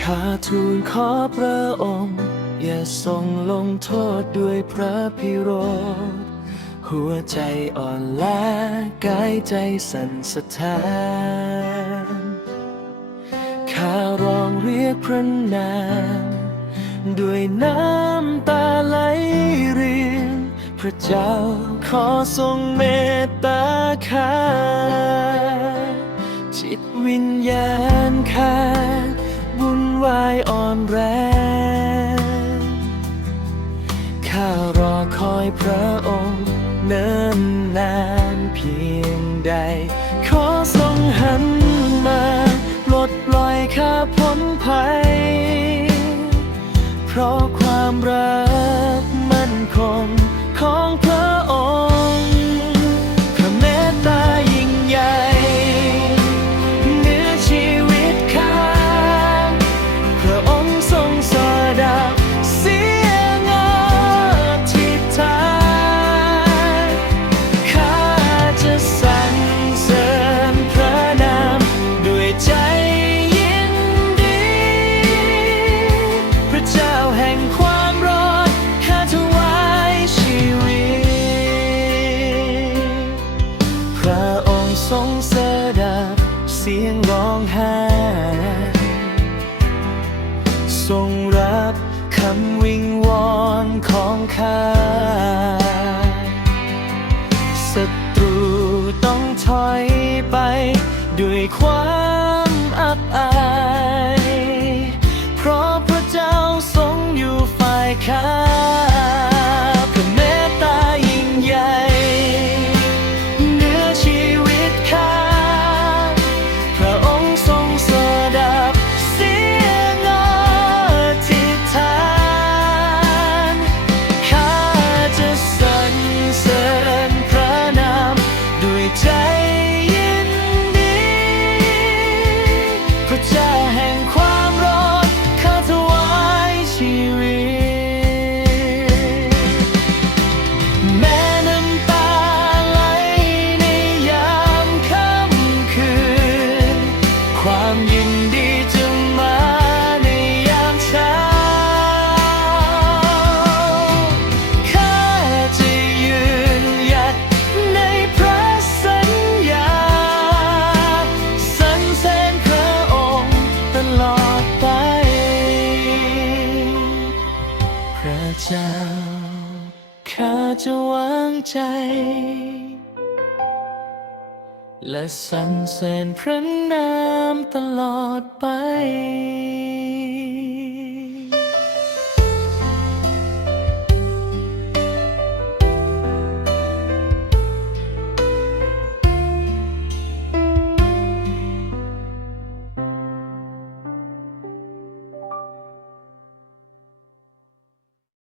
ข้าทูลขอพระองค์ อย่าทรงลงโทษด้วยพระพิโรธหัวใจอ่อนล้ากายใจสั่นสะท้าน ข้าร้องเรียกพระนามด้วยน้ำตาไหลรินพระเจ้าขอทรงเมตตาข้าจิตวิญญาณข้าบุญวายอ่อนแรงข้ารอคอยพระองค์เนิ่นนานเพียงใด พ้นภัย เพราะความรักมั่นคงของพระ ระองค์ทรงสดับเสียงร้องไห้ทรงรับคำวิงวอนของข้าศัตรูต้องถอยไปด้วยความอับอาย เจ้า ข้าจะวางใจ และสรรเสริญพระนามตลอดไป